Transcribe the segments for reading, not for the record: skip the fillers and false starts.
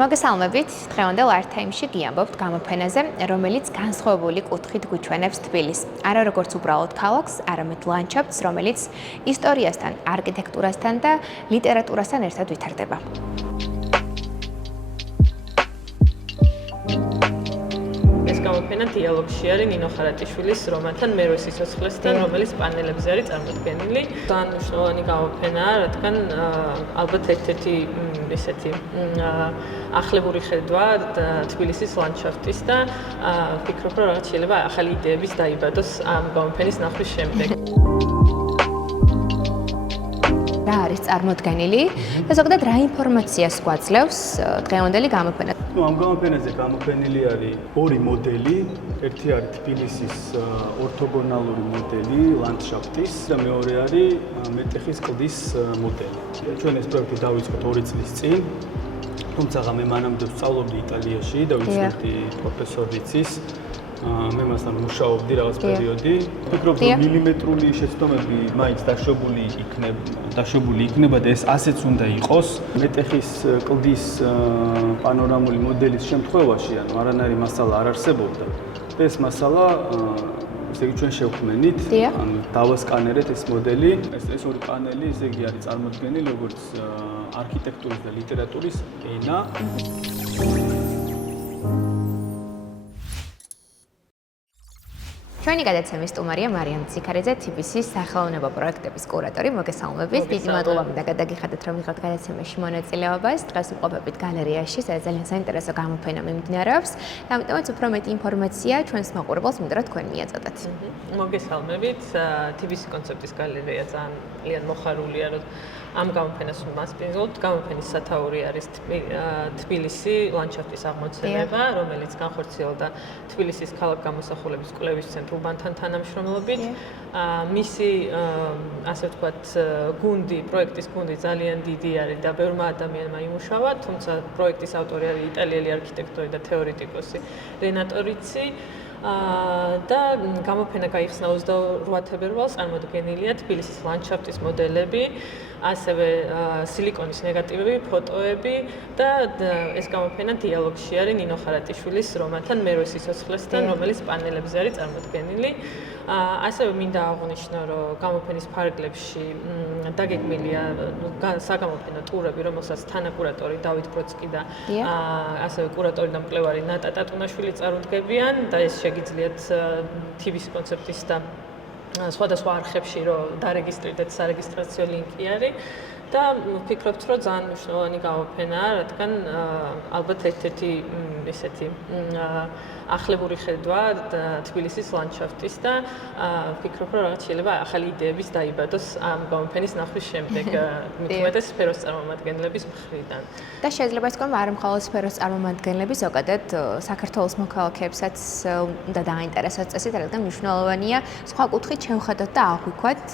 მოგესალმებით. დღევანდელ არტ-თაიმში გიამბობთ გამოფენაზე, რომელიც განსხვავებული კუთხით გვიჩვენებს თბილისს. არა როგორც უბრალოდ ქალაქს, არამედ ლანდშაფტს, რომელიც ისტორიასთან, არქიტექტურასთან და ლიტერატურასთან ერთად ვითარდება. გამოფენა დიალოგში არის ნინო ხარატიშვილის რომანთან მერვე სიცოცხლესთან, რომელიც პანელებზე არის წარმოდგენილი. ძალიან მნიშვნელოვანი გამოფენაა, რადგან ალბათ ერთ-ერთი ესეთი ახლებური ხედვა თბილისის ლანდშაფტის და ვფიქრობ, რომ რაღაც შეიძლება ახალი იდეების დაიბადოს ამ გამოფენის ნახვის შემდეგ. რა არის წარმოდგენილი და ზოგადად რა ინფორმაციას გვაძლევს დღევანდელი გამოფენა? ამ გამოფენაზე გამოფენილი არის ორი მოდელი. ერთი არის თბილისის ორთოგონალური მოდელი ლანდშაფტის და მეორე არის მეტეხის კლდის მოდელი. ჩვენ ეს პროექტი დავიწყოთ 2 წლის წინ. თუმცა მე მანამდე ვსწავლობდი იტალიაში და ვიცნობდი პროფესორ რიცის. მე მასთან მუშაობდი რაღაც პერიოდი. ვფიქრობ, რომ მილიმეტრული შეცდომები მაინც დაშვებული იქნება და ეს ასეც უნდა იყოს. მეტეხის კლდის პანორამული მოდელის შემთხვევაში, ანუ არანაირი მასალა არ არსებობდა. და ეს მასალა ესე იგი ჩვენ შევქმნით, ანუ დავასკანერეთ ეს მოდელი. ეს ორი პანელი ესე იგი არის წარმოდგენილი როგორც არქიტექტურის და ლიტერატურის ენა. ჩვენი გადაცემის სტუმარია მარიამ ციქარიძე, TBC-ის სახელოვნებო პროექტების კურატორი. მოგესალმებით. დიდი მადლობა მინდა გადაგიხადოთ, რომ მიღოთ გადაცემაში მონაწილეობას. დღეს ვყოფებით გალერეაში, სადაც ძალიან საინტერესო გამოფენა მიმდინარეობს. და ამიტომაც უფრო მეტი ინფორმაცია ჩვენს მაყურებელს მინდა რომ თქვენ მიაწოდოთ. მოგესალმებით. TBC კონცეპტის გალერეა ძალიან მოხარულია, რომ ამ გამოფენას მასპინძლობთ. გამოფენის სათაური არის თბილისი ლანდშაფტის აღმოცენება, რომელიც განხორციელდა თბილისის ქალაქ-გამოსახულების კვლევის უბანთან თანამშრომლობით. მისი ასე ვთქვათ პროექტის გუნდი ძალიან დიდი არის და ბევრმა ადამიანმა იმუშავა, თუმცა პროექტის ავტორი არის იტალიელი არქიტექტორი და თეორეტიკოსი რენატო რიცი. და გამოფენა გაიხსნა 28 თებერვალს, წარმოდგენილია თბილისის ლანდშაფტის მოდელები, ასევე სილიკონის ნეგატივები, ფოტოები და ეს გამოფენა დიალოგში არის ნინო ხარატიშვილის რომანთან მერვე სიცოცხლესთან, რომელიც პანელებზე არის წარმოდგენილი. ასევე მინდა აღვნიშნო, რომ გამოფენის ფარგლებში დაგეგმილია საგამოფენო ტურები, რომელსაც თანაკურატორი დავით ბროცკი და ასევე კურატორი და მკვლევარი ნატა ტატუნაშვილი წარუდგებიან და ეს შეგიძლიათ TBC კონცეპტის და სხვადასხვა არხებში რომ დარეგისტრირდეთ, სარეგისტრაციო ლინკი არის. და ვფიქრობთ, რომ ძალიან მნიშვნელოვანი გამოფენაა, რადგან ალბათ ერთ-ერთი ესეთი ახლებური ხედვა თბილისის ლანდშაფტის და ვფიქრობ, რომ რაღაც შეიძლება ახალი იდეების დაიბადოს ამ გამოფენის ნახვის შემდეგ, მეტყვეთეს სფეროს წარმომადგენლების მხრიდან. და შეიძლება ის თქვა, არა მხოლოდ სფეროს წარმომადგენლები, ზოგადად საქართველოს მოქალაქეებსაც უნდა დააინტერესოს წესით, რადგან მნიშვნელოვანია სხვა კუთხით შევხედოთ და აღვიქვათ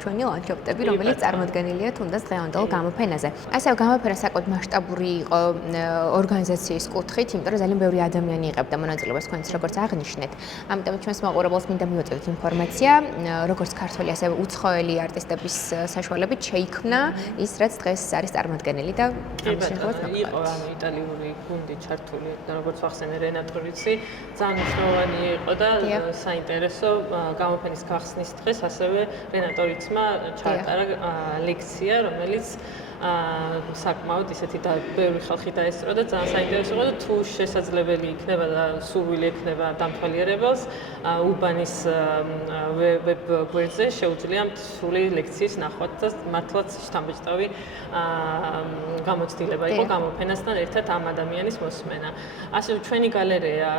ჩვენი ლანდშაფტები, რომელიც წარმოდგენილია თუნდაც დღევანდელ გამოფენაზე. ასევე გამოფენა საკმაოდ მასშტაბური იყო ორგანიზაციის კუთხით, იმიტომ რომ ძალიან ბევრი ადამიანი იღებდა მონაწილეობას თქვენც როგორც აღნიშნეთ. ამიტომ ჩვენს მაყურებელს მინდა მივაწოდოთ ინფორმაცია, როგორც ქართველი, ასევე უცხოელი არტისტების საშუალებით შეიქმნა ის, რაც დღეს არის წარმოდგენილი და ამის შესაძლებლად იყო იტალიური გუნდი ჩართული, როგორც ვახსენე რენატო რიცი, ძალიან მნიშვნელოვანი იყო და საინტერესო გამოფენის გახსნის დღეს ასევე რენატო რიცმა ჩაატარა ლექცია, რომელიც საკმაოდ ისეთი და ბევრი ხალხი დაესწრო და ძალიან საინტერესო იყო და თუ შესაძლებელი იქნება და სურვილი ექნება დამთვალიერებელს უბანის ვებ გვერდზე შეუძლია სრული ლექციის ნახვა და მართლაც შთამბეჭდავი გამოცდილება იყო გამოფენასთან ერთად ამ ადამიანის მოსმენა. ასევე ჩვენი გალერეა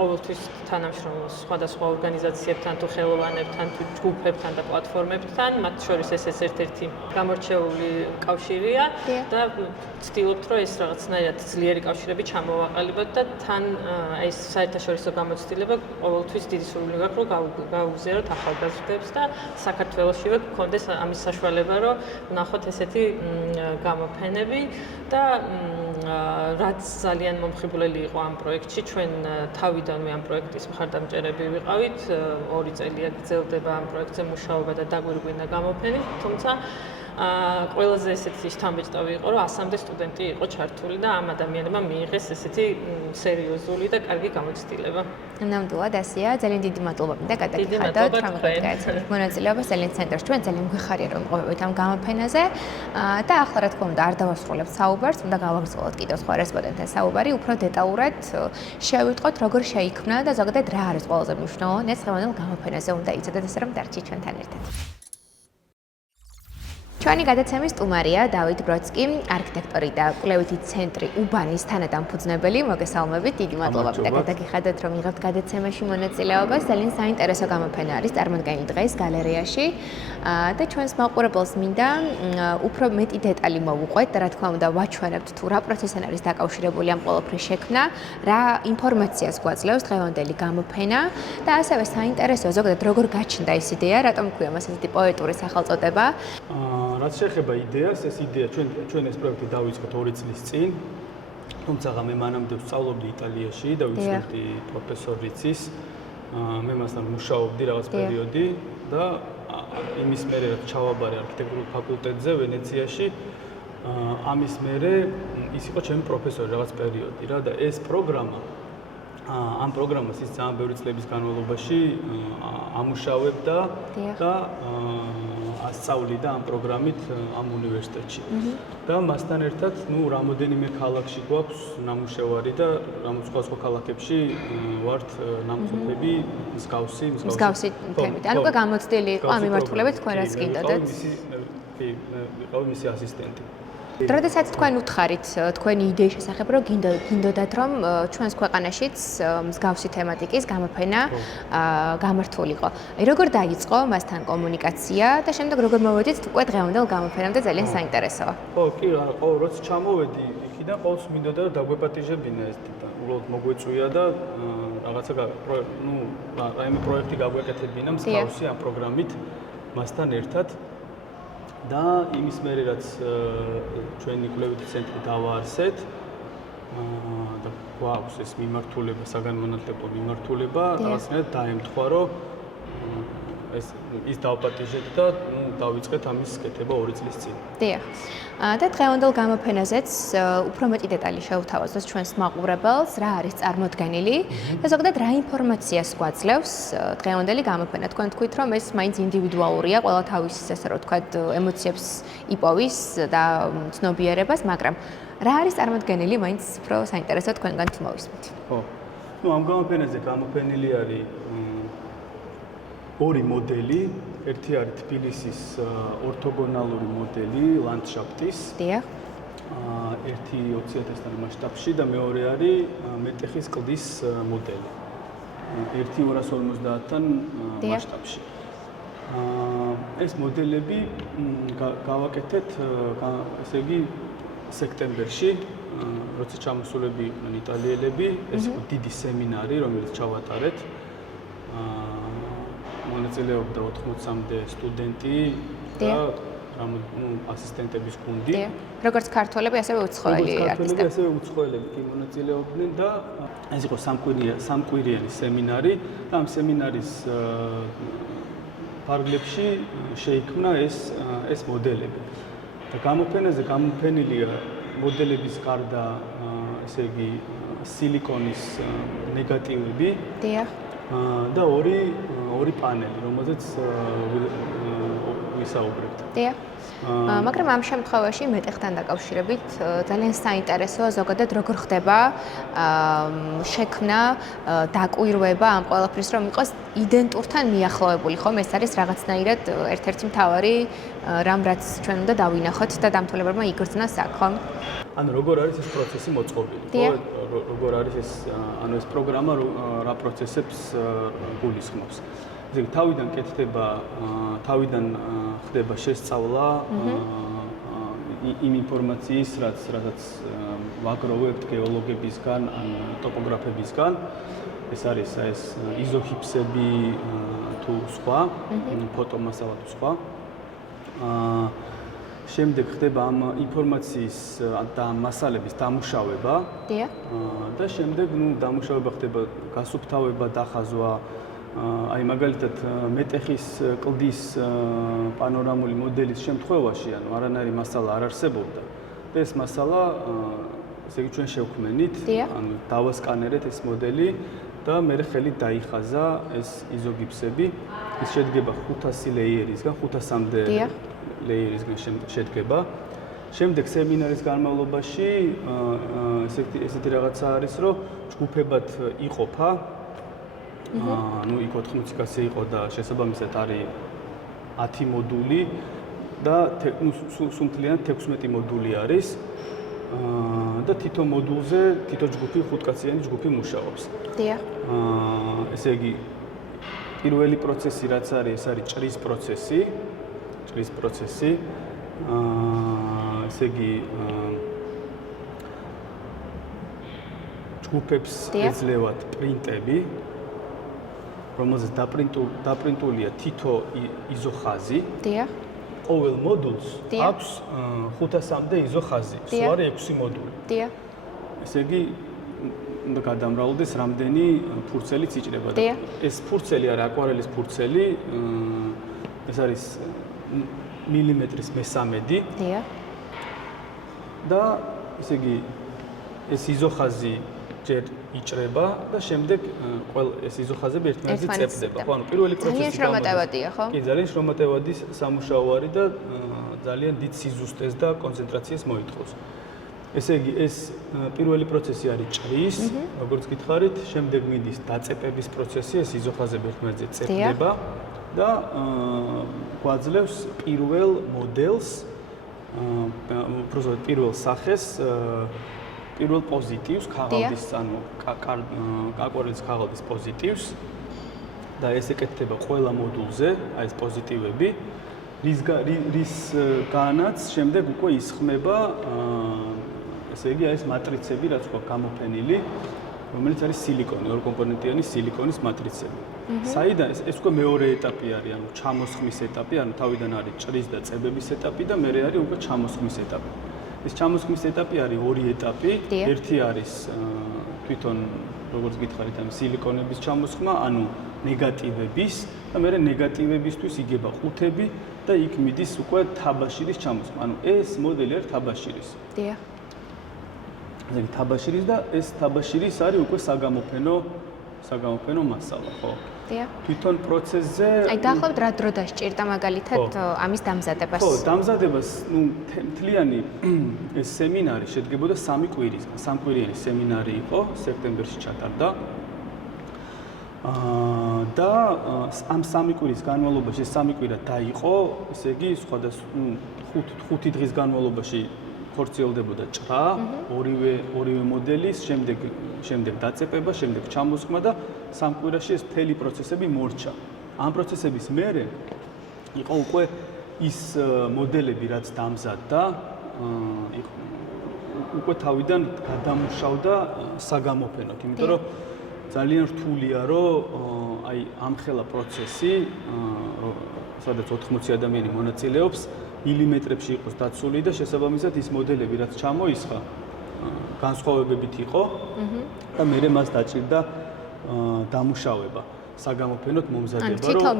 ყოველთვის თანამშრომლობს სხვადასხვა ორგანიზაციებთან, თუ ხელოვანებთან, თუ ჯგუფებთან და პლატფორმებთან, მათ შორის ეს ერთ-ერთი გამორჩეული კავშირია და ვცდილობთ, რომ ეს რაღაცნაირად ძლიერი კავშირები ჩამოვაყალიბოთ და თან ეს საერთაშორისო გამოცდილება ყოველთვის დიდი სურვილი გაქვს, რომ გავუგზავნოთ ახალგაზრდებს და საქართველოშივე გქონდეს ამის საშუალება, რომ ვნახოთ ესეთი გამოფენები და რაც ძალიან მომხიბვლელი იყო ამ პროექტში, ჩვენ თავიდანვე ამ პროექტის მხარდამჭერები ვიყავით, 2 წელია გრძელდება ამ პროექტზე მუშაობა და დაგვირგვინა გამოფენი, თუმცა ყველაზე ესეთი შთამბეჭდავი იყო, რომ 100-მდე სტუდენტი იყო ჩართული და ამ ადამიანებმა მიიღეს ესეთი სერიოზული და კარგი გამოცდილება. ნამდვილად ასეა. ძალიან დიდი მადლობა მინდა გადაგიხადოთ რომ გადაეცემით მონაწილეობას ძალიან ცენტრში. ჩვენ ძალიან გვიხარია რომ მყოფებით ამ გამოფენაზე და ახლა რა თქმა უნდა არ დავასრულებთ საუბარს, უნდა გავაგრძელოთ კიდევ სხვა რესპონდენტთან საუბარი, უფრო დეტალურად შევიტყოთ როგორ შეიქმნა და ზოგადად რა არის ყველაზე მნიშვნელოვანი ეს დღევანდელ გამოფენაზე უნდა იცოდეთ ესე რომ დარჩით ჩვენთან ერთად. ჩვენი გადაცემის სტუმარია დავით ბროცკი, არქიტექტორი და კვლევითი ცენტრი უბანის თანადამფუძნებელი. მოგესალმებით, დიდი მადლობა და გადაგიხადოთ რომ იღებთ გადაცემაში მონაწილეობას. ძალიან საინტერესო გამოფენა არის წარმოდგენილი დღეს გალერეაში და ჩვენს მაყურებელს მინდა უფრო მეტი დეტალი მოვუყვეთ და რა თქმა უნდა ვაჩვენებთ თუ რა პროცესთან არის დაკავშირებული ამ ყველაფრის შექმნა, რა ინფორმაციას გვაძლევს დღევანდელი გამოფენა და ასევე საინტერესოა ზოგადად როგორ გაჩნდა ეს იდეა, რატომ ქვია მას ესეთი პოეტური სახელწოდება. რაც შეეხება იდეას, ეს იდეა ჩვენ ეს პროექტი დავიწყოთ 2 წლის წინ. თუმცა მე მანამდე ვსწავლობდი იტალიაში და ვიცნობდი პროფესორ რიცის. მე მასთან მუშაობდი რაღაც პერიოდი და იმის მერე რაც ჩავაბარე არქიტექტურულ ფაკულტეტზე ვენეციაში, ამის მერე ის იყო ჩემი პროფესორი რაღაც პერიოდი რა და ეს პროგრამა ამ პროგრამას ის ძალიან ბევრი წლების განმავლობაში ამუშავებდა და ასწავლიდა ამ პროგრამით ამ უნივერსიტეტში. და მასთან ერთად, რამოდენიმე ქალაქში გვაქვს ნამუშევარი და სხვა ქალაქებში ვართ ნამყოფები მსგავსი თემით. ანუ გამოცდილი იყო ამ მიმართულებით თქვენ რაც გინდოდეთ? ვიყავი მისი ასისტენტი. როდესაც თქვენ უთხარით თქვენი იდეის შესახებ, რომ გინდოდათ რომ ჩვენს ქვეყანაშიც მსგავსი თემატიკის გამოფენა გამართულიყო. როგორ დაიწყო მასთან კომუნიკაცია და შემდეგ როგორ მოვედით უკვე დღევანდელ გამოფენამდე ძალიან საინტერესოა. ხო, კი, როცა ჩამოვედი იქიდან ყოველთვის მინდოდა რომ დაგვეპატიჟებინა ეს და უბრალოდ მოგვეწვია და რაღაცა რაიმე პროექტი გაგვეკეთებინა მსგავსი ამ პროგრამით მასთან ერთად. და იმის მერე რაც ჩვენი კვლევითი ცენტრი დავაარსეთ და გვაქვს ეს მიმართულება, საგანმანათლებლო მიმართულება, რაღაცნაირად დაემთხვა, რომ ის დავპატიჟეთ და დავიწყეთ ამის კეთება 2 წლის წინ. დიახ. და დღევანდელ გამოფენაზეც უფრო მეტი დეტალი შევთავაზოთ ჩვენს მაყურებელს, რა არის წარმოდგენილი და ზოგადად რა ინფორმაციას გვაძლევს დღევანდელი გამოფენა. თქვენ თქვით, რომ ეს მაინც ინდივიდუალურია, ყველა თავის ესე რომ ვთქვათ, ემოციებს იპოვის და ცნობიერებას, მაგრამ რა არის წარმოდგენილი, მაინც უფრო საინტერესო თქვენგან მოვისმით. ხო. ამ გამოფენაზე გამოფენილი არის 2 მოდელი. ერთი არის თბილისის ორთოგონალური მოდელი ლანდშაფტის. დიახ. ერთი 20,000-თან მასშტაბში და მეორე არის მეტეხის კლდის მოდელი. ერთი 250-თან მასშტაბში. ეს მოდელები გავაკეთეთ, ესე იგი სექტემბერში, როცა ჩამოსულები იყვნენ იტალიელები, ეს იყო დიდი სემინარი, რომელიც ჩავატარეთ. მონაწილეობდა 80-მდე სტუდენტი და ასისტენტების გუნდი. როგორც ქართველები, ასევე უცხოელი არტისტები. ასევე უცხოელები კი მონაწილეობდნენ და ეს იყო სამკვირიანი სემინარი და ამ სემინარის ფარგლებში შეიქმნა ეს მოდელები. და გამოფენაზე გამოფენილია მოდელების გარდა, ესე იგი, სილიკონის ნეგატივები. დიახ. და ორი პანელი, რომელზეც ვისაუბრებთ. დიახ. მაგრამ ამ შემთხვევაში მეტეხთან დაკავშირებით ძალიან საინტერესოა ზოგადად როგორ ხდება შექმნა, დაკვირვება ამ ყველაფრის, რომ იყოს იდენტურთან მიახლოებული, ხომ? ეს არის რაღაცნაირად ერთ-ერთი მთავარი რამ, რაც ჩვენ უნდა დავინახოთ და დამთავრებმა იგრძნოს აქ, ხომ? ანუ როგორ არის ეს პროცესი მოწყობილი, ხო? როგორ არის ეს ეს პროგრამა რა პროცესებს გულისხმობს. ესე თავიდან კეთდება, თავიდან ხდება შესწავლა იმ ინფორმაციის, რაც ვაგროვებთ გეოლოგებისგან, ან ტოპოგრაფებისგან. ეს არის ეს იზოჰიპსები თუ სხვა, ფოტომასალა თუ სხვა. შემდეგ ხდება ამ ინფორმაციის და მასალების დამუშავება. დიახ. და შემდეგ, დამუშავება ხდება გასუფთავება, დახაზვა, აი მაგალითად მეტეხის კლდის პანორამული მოდელის შემთხვევაში, ანუ არანაირი მასალა არ არსებობდა და ეს მასალა ესე იგი ჩვენ შევქმნით, ანუ დავასკანერეთ ეს მოდელი და მე ხელით დაიხაზა ეს იზოგიფსები. ის შედგება 500 ლეიერისგან, 500-მდე ლეიერისგან შედგება. შემდეგ სემინარის განმავლობაში ესეთი რაღაცა არის, რომ ჯგუფებად იყოფა. ну იქ 80 იყო და შესაბამისად არის 10 მოდული და სულ 16 მოდული არის. და თითო მოდულზე თითო ჯგუფი 5 კაციანი ჯგუფი მუშაობს. დიახ. ესე იგი პირველი პროცესი რაც არის, ეს არის ჭრის პროცესი. ჭრის პროცესი. ესე იგი ჯგუფებს ეძლევათ პრინტები, რომელზეც დაპრინტულია თითო იზოხაზი. დიახ. ყოველ მოდულს აქვს 500-მდე იზოხაზი, სხვა არის 6 მოდული. დიახ. ესე იგი უნდა გადამრავლდეს რამდენი ფურცელიც იჭრება. ეს ფურცელი არის აკვარელის ფურცელი, ეს არის მილიმეტრის მე-13. დიახ. და ესე იგი ეს იზოხაზი ჯერ იჭრება და შემდეგ ყველ ეს იზოხაზები ერთმანეთზე წებდება. ხო, ანუ პირველი პროცესი ძალიან შრომატევადია, ხო? კი, ძალიან შრომატევადი სამუშაო არის და ძალიან დიდ სიზუსტეს და კონცენტრაციას მოითხოვს. ესე იგი, ეს პირველი პროცესი არის ჭრის, როგორც გითხარით, შემდეგ მიდის დაწეპების პროცესი, ეს იზოხაზები ერთმანეთზე წებდება და გვაძლევს პირველ მოდელს, უბრალოდ პირველ სახეს პირველ პოზიტივს, ქაღალდის, ანუ აკვარელის ქაღალდის პოზიტივს და ეს ეკეთება ყველა მოდულზე, აი ეს პოზიტივები, რის განაც შემდეგ უკვე ისხმება ესე იგი ეს მატრიცები, რაც ხო გამოფენილი, რომელიც არის სილიკონი, ორკომპონენტიანი სილიკონის მატრიცები. საიდან ეს უკვე მეორე ეტაპი არის, ანუ ჩამოსხმის ეტაპი, ანუ თავიდან არის ჭრის და წებების ეტაპი და მერე არის უკვე ჩამოსხმის ეტაპი. ეს ჩამოსხმის ეტაპი არის ორი ეტაპი. ერთი არის თვითონ როგორც გითხარით, ამ სილიკონების ჩამოსხმა, ანუ ნეგატივების და მერე ნეგატივებისთვის იგება ყუთები და იქ მიდის უკვე თაბაშირის ჩამოსხმა. ანუ ეს მოდელი არის თაბაშირის. დიახ. ესე იგი თაბაშირის და ეს თაბაშირის არის უკვე საგამოფენო მასალა, ხო? დიახ. თვითონ პროცესზე აი დაახლოებით რა დრო დასჭირდა მაგალითად ამის დამზადებას? ხო, დამზადებას, ну, მთლიანი ეს სემინარი შედგებოდა 3 კვირისგან. 3 კვირიანი სემინარი იყო, სექტემბერში ჩატარდა. და ამ 3 კვირის განმავლობაში, ეს 3 კვირა დაიყო, ესე იგი, სხვადასხვა 5 დღის განმავლობაში ხორციელდებოდა ჭრა, ორივე მოდელის, შემდეგ დაწეპება, შემდეგ ჩამოსხმა და 3 კვირაში ეს მთელი პროცესები მორჩა. ამ პროცესების მერე იყო უკვე ის მოდელები, რაც დამზადდა, უკვე თავიდან გადამუშავდა საგამოფენოდ, იმიტომ რომ ძალიან რთულია, რომ აი ამხელა პროცესი, სადაც 80 ადამიანი მონაწილეობს, მილიმეტრებში იყოს დაცული და შესაბამისად ის მოდელები, რაც ჩამოისხა, განსხვავებებით იყო და მერე მას დაჭირდა დამუშავება, საგამოფენოდ მომზადება, რომ თითო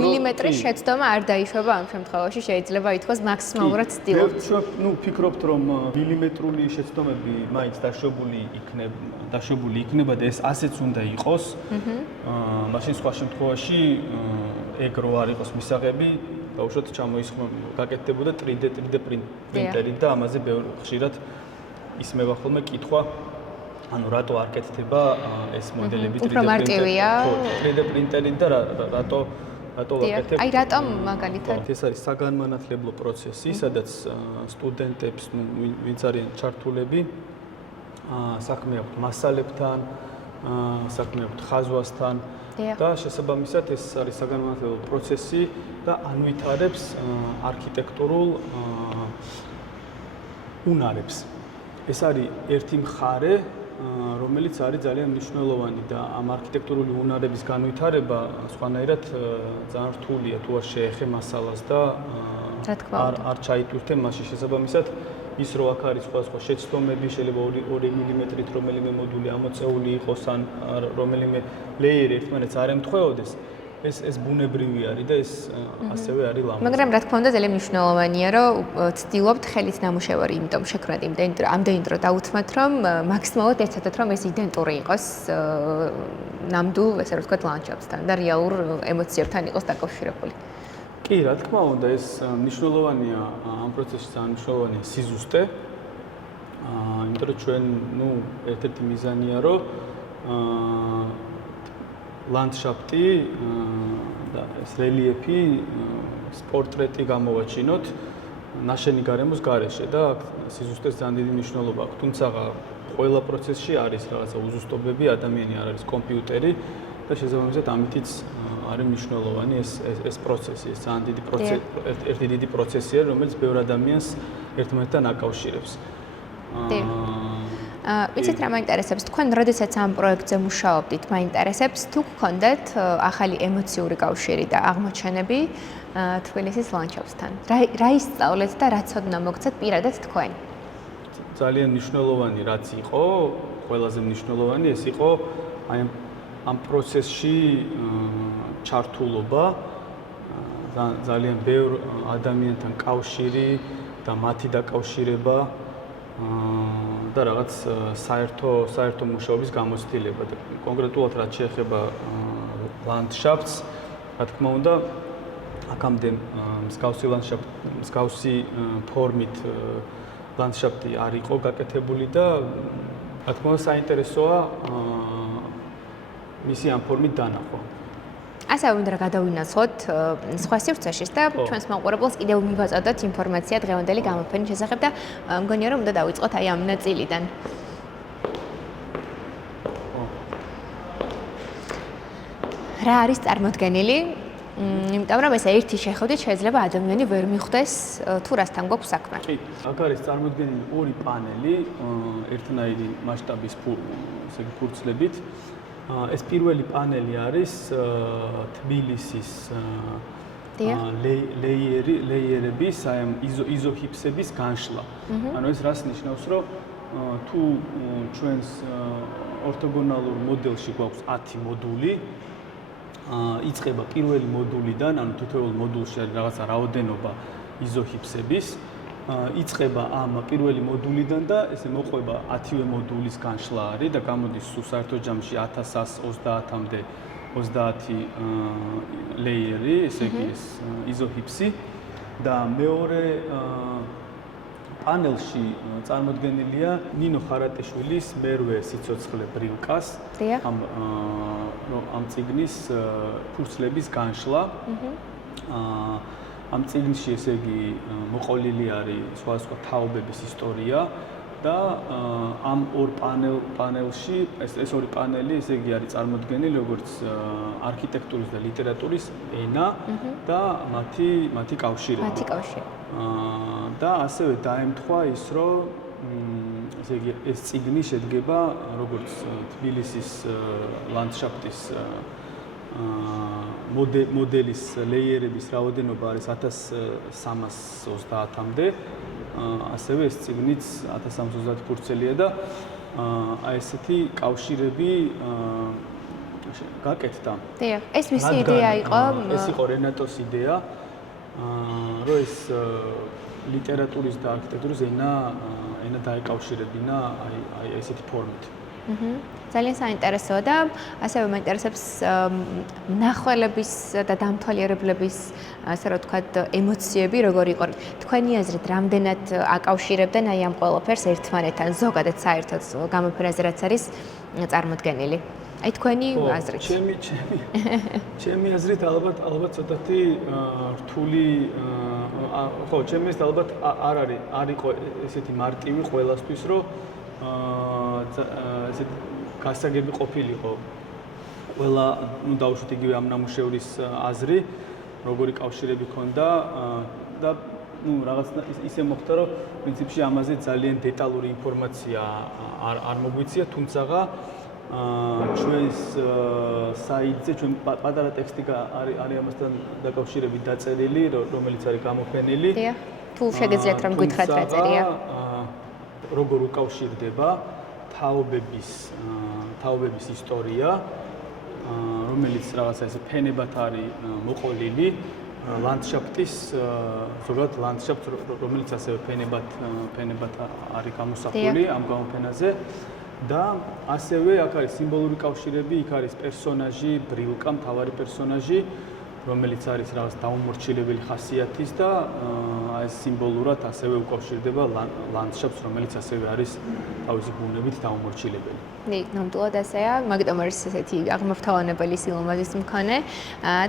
მილიმეტრის შეცდომა არ დაიშვება ამ შემთხვევაში, შეიძლება ითქვას მაქსიმალურად ცდილობთ. ნუ ფიქრობთ, რომ მილიმეტრული შეცდომები მაინც დაშვებული იქნება და ეს ასეც უნდა იყოს. მაშინ სხვა შემთხვევაში ეგ რო არ იყოს მისაღები, ბავშვად ჩამოისხმა გაკეთდებოდა 3D პრინტერი და ამაზე ბევრი ხშირად ისმევა ხოლმე კითხვა, ანუ რატო არ კეთდება ეს მოდელები 3D პრინტერი და რატო ვაკეთებ? აი რატომ მაგალითად? ეს არის საგანმანათლებლო პროცესი, სადაც სტუდენტებს, ვინც არიან ჩართულები, საქმე აქვთ მასალებთან, საქმე აქვთ ხაზვასთან და შესაბამისად ეს არის საგანმანათლებლო პროცესი და ანვითარებს არქიტექტურულ უნარებს. ეს არის ერთი მხარე, რომელიც არის ძალიან მნიშვნელოვანი და ამ არქიტექტურული უნარების განვითარება სხვანაირად ძალიან რთულია თუ არ შეეხე მასალას და არ ჩაიტვირთე მასში შესაბამისად ის რო აქ არის სხვა შეცდომები, შეიძლება 2 მმ-ით რომელიმე მოდული ამოწეული იყოს ან რომელიმე ლეიერი ერთმანეთს არ ემთხვეოდეს, ეს ბუნებრივი არის და ეს ასევე არის ლამაზი. მაგრამ რა თქმა უნდა ძალიან მნიშვნელოვანია, რომ ცდილობთ ხელით ნამუშევარი, იმიტომ შექმნათ ამდენი დრო დაუთმოთ, რომ მაქსიმალურად ეცადოთ, რომ ეს იდენტური იყოს ნამდვილ, ესე რომ ვთქვათ, ლანდშაფტთან და რეალურ ემოციებთან იყოს დაკავშირებული. კი, რა თქმა უნდა, ეს მნიშვნელოვანია ამ პროცესში, მნიშვნელოვანია სიზუსტე. იმიტომ რომ ჩვენ, ერთ-ერთი მიზანია, რომ ლანდშაფტი და ეს რელიეფი, პორტრეტი გამოვაჩინოთ ნაშენი გარემოს გარეშე და სიზუსტეს ძალიან დიდი მნიშვნელობა აქვს. თუმცა ყველა პროცესში არის რაღაცა უზუსტობები, ადამიანი არ არის კომპიუტერი და შესაბამისად ამითიც არის მნიშვნელოვანი ეს პროცესი, ეს ძალიან დიდი ერთი დიდი პროცესია, რომელიც ბევრ ადამიანს ერთმანეთთან აკავშირებს. ვიცით რა მაინტერესებს, თქვენ როდესაც ამ პროექტზე მუშაობდით, მაინტერესებს თუ გქონდეთ ახალი ემოციური კავშირი და აღმოჩენები თბილისის ლანდშაფტთან. რა ისწავლეთ და რა ცოდნა მოგცეთ პირადად თქვენ? ძალიან მნიშვნელოვანი რაც იყო, ყველაზე მნიშვნელოვანი ეს იყო აი ამ პროცესში ჩართულობა, ძალიან ბევრ ადამიანთან კავშირი და მათი დაკავშირება და რაღაც საერთო მუშაობის გამოცდილება და კონკრეტულად რაც შეეხება ლანდშაფტს, რა თქმა უნდა, აქამდე მსგავსი ფორმით ლანდშაფტი არ იყო გაკეთებული და რა თქმა უნდა საინტერესოა მისი ამ ფორმით დანახვა. ასე უნდა გადავინაცვლოთ სხვა სივრცეშიც და ჩვენს მაყურებელს კიდევ მივაწოდოთ ინფორმაცია დღევანდელი გამოფენის შესახებ და მგონია რომ უნდა დავიწყოთ აი ამ ნაწილიდან. რა არის წარმოდგენილი? იმიტომ რომ ესე ერთი შეხედვით შეიძლება ადამიანი ვერ მიხვდეს თუ რასთან გვაქვს საქმე. კი, აქ არის წარმოდგენილი 2 პანელი, ერთნაირი მასშტაბის ფურცლებით. ეს პირველი პანელი არის თბილისის ლეიერების, აი ამ იზოჰიპსების განშლა. ანუ ეს რას ნიშნავს, რომ თუ ჩვენს ორთოგონალურ მოდელში გვაქვს 10 მოდული, იწყება პირველი მოდულიდან, ანუ თითოეულ მოდულში არის რაღაცა რაოდენობა იზოჰიპსების, იწყება ამ პირველი მოდულიდან და ესე მოყვება 10-ვე მოდულის განშლა არის და გამოდის სულ საერთო ჯამში 1130-მდე 30 ლეიერი, ესე იგი ეს იზოჰიპსი და მეორე პანელში წარმოდგენილია ნინო ხარატაშვილის მერვე სიცოცხლე ბრილკას ამ წიგნის ფურცლების განშლა. ამ წიგნში ესე იგი მოყოლილი არის სხვადასხვა თაობების ისტორია და ამ ორ პანელში ეს ორი პანელი ესე იგი არის წარმოდგენილი როგორც არქიტექტურის და ლიტერატურის ენა და მათი კავშირი. და ასევე დაემთხვა ის, რომ ესე იგი ეს წიგნი შედგება როგორც თბილისის ლანდშაფტის მოდელის ლეიერების რაოდენობა არის 1330-მდე, ასევე ეს წიგნიც 1330 ფურცელია და აი ესეთი კავშირები გაკეთდა. დიახ, ეს მისი იდეა იყო. ეს იყო რენატოს იდეა, რომ ეს ლიტერატურის და არქიტექტურის ენა დაეკავშირებინა აი ესეთი ფორმით. ძალიან საინტერესოა და ასევე მაინტერესებს მნახველების და დამთვალიერებლების, ასე რომ ვთქვათ, ემოციები როგორ იყო. თქვენი აზრით, რამდენად აკავშირებდნენ აი ამ ყველაფერს ერთმანეთთან, ზოგადად საერთოდ გამოფენაზე რაც არის წარმოდგენილი? აი თქვენი აზრით. ჩემი აზრით ალბათ ცოტათი რთული ხო, ჩემი აზრით ალბათ არ იყო ესეთი მარტივი ყველასთვის, რომ ესეთი გასაგები ყოფილიყო ყველა, დავუშვით იგივე ამ ნამუშევრის აზრი, როგორი კავშირები ჰქონდა და რაღაც ისე მოხდა, რომ პრინციპში ამაზე ძალიან დეტალური ინფორმაცია არ მოგვიწია, თუმცა ჩვენს საიტზე ჩვენ პატარა ტექსტი არის ამასთან დაკავშირებით დაწერილი, რომელიც არის გამოფენილი. თუ შეგეძლიათ რომ გითხრათ რა წერია. როგორ უკავშირდება თაობების ისტორია, რომელიც რაღაცა ესე ფენებად არის მოყოლილი, ლანდშაფტის ზოგადად ლანდშაფტს, რომელიც ასევე ფენებად არის გამოსახული ამ გამოფენაზე და ასევე აქ არის სიმბოლური კავშირები, იქ არის პერსონაჟი, ბრილკა, მთავარი პერსონაჟი, რომელიც არის რაღაც დაუმორჩილებელი ხასიათის და ეს სიმბოლურად ასევე უკავშირდება ლანდშაფტს, რომელიც ასევე არის თავისი ბუნებით დაუმორჩილებელი. ნამდვილად ასეა, მაგიტომ არის ესეთი აღმოფრთოვანებელი სილამაზის მქონე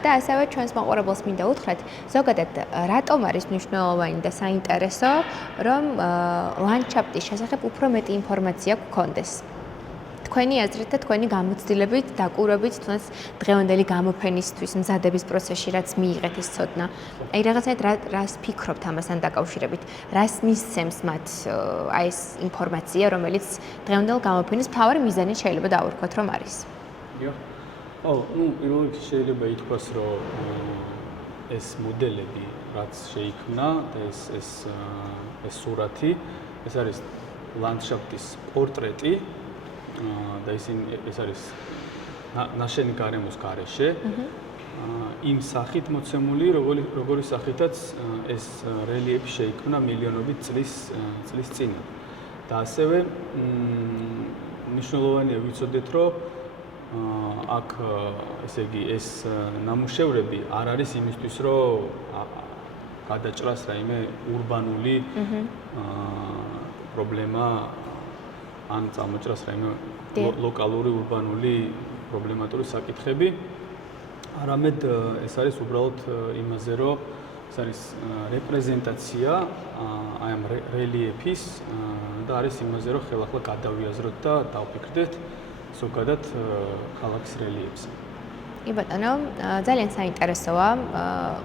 და ასევე ჩვენს მაყურებელს მინდა უთხრათ, ზოგადად რატომ არის მნიშვნელოვანი და საინტერესო, რომ ლანდშაფტის შესახებ უფრო მეტი ინფორმაცია გქონდეს? თქვენი აზრით და თქვენი გამოცდილებით, დაკვირვებით თუნდაც დღევანდელი გამოფენისთვის მზადების პროცესში რაც მიიღეთ ეს ცოდნა. აი რაღაცნაირად რას ფიქრობთ ამასთან დაკავშირებით? რას მისცემს მათ აი ეს ინფორმაცია, რომელიც დღევანდელ გამოფენის მთავარი მიზანი შეიძლება დავურქვათ, რომ არის? პირველ რიგში შეიძლება ითქვას, რომ ეს მოდელები, რაც შეიქმნა და ეს სურათი, ეს არის ლანდშაფტის პორტრეტი და ეს არის ნაშენი გარემოს გარეშე. იმ სახით მოცემული, როგორი სახითაც ეს რელიეფი შეიქმნა მილიონობით წლის წინ. და ასევე მნიშვნელოვანია ვიცოდეთ, რომ აქ ესე იგი ეს ნამუშევრები არ არის იმისთვის, რომ გადაჭრას რაიმე ურბანული პრობლემა ან წამოჭრას რაიმე ლოკალური ურბანული პრობლემატური საკითხები, არამედ ეს არის უბრალოდ იმაზე, რომ ეს არის რეპრეზენტაცია აი ამ რელიეფის და არის იმაზე, რომ ხელახლა გადავიაზროთ და დავფიქრდეთ ზოგადად ქალაქის რელიეფზე. კი ბატონო, ძალიან საინტერესოა,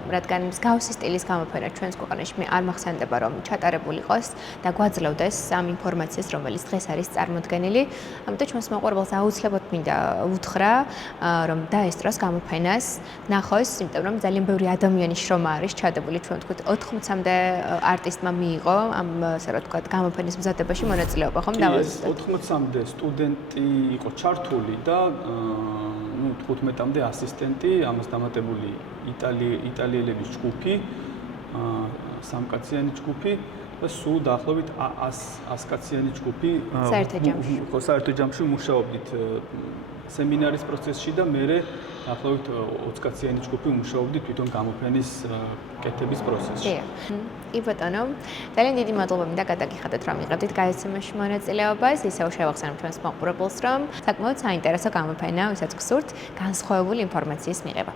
რადგან მსგავსი სტილის გამოფენა ჩვენს ქვეყანაში მე არ მახსენდება, რომ ჩატარებული იყოს და გვაძლევდეს ამ ინფორმაციას, რომელიც დღეს არის წარმოდგენილი. ამიტომ ჩვენს მაყურებელს აუცილებლად მინდა უთხრა, რომ დაესწროს გამოფენას, ნახოს, იმიტომ რომ ძალიან ბევრი ადამიანის შრომა არის ჩადებული, ჩვენ ვთქვით 80-მდე არტისტმა მიიღო ამ, ასე რა ვთქვათ, გამოფენის მზადებაში მონაწილეობა, ხომ დავასწროთ? 80-მდე სტუდენტი იყო ჩართული და 15-მდე ასისტენტი, ამას დამატებული იტალიელების ჯგუფი, სამკაციანი ჯგუფი და სულ დაახლოებით 100 კაციანი ჯგუფი საერთო ჯამში მუშაობდით სემინარის პროცესში და მე დაახლოებით 20 კაციანი ჯგუფი მუშაობდით თვითონ გამოფენის კეთების პროცესში. კი ბატონო, ძალიან დიდი მადლობა მინდა გადაგიხადოთ, რომ მიღებდით გადაცემაში მონაწილეობას, ისევ შევახსენებ ჩვენს მაყურებელს, რომ საკმაოდ საინტერესო გამოფენა, ვისაც გსურთ განსხვავებული ინფორმაციის მიღება.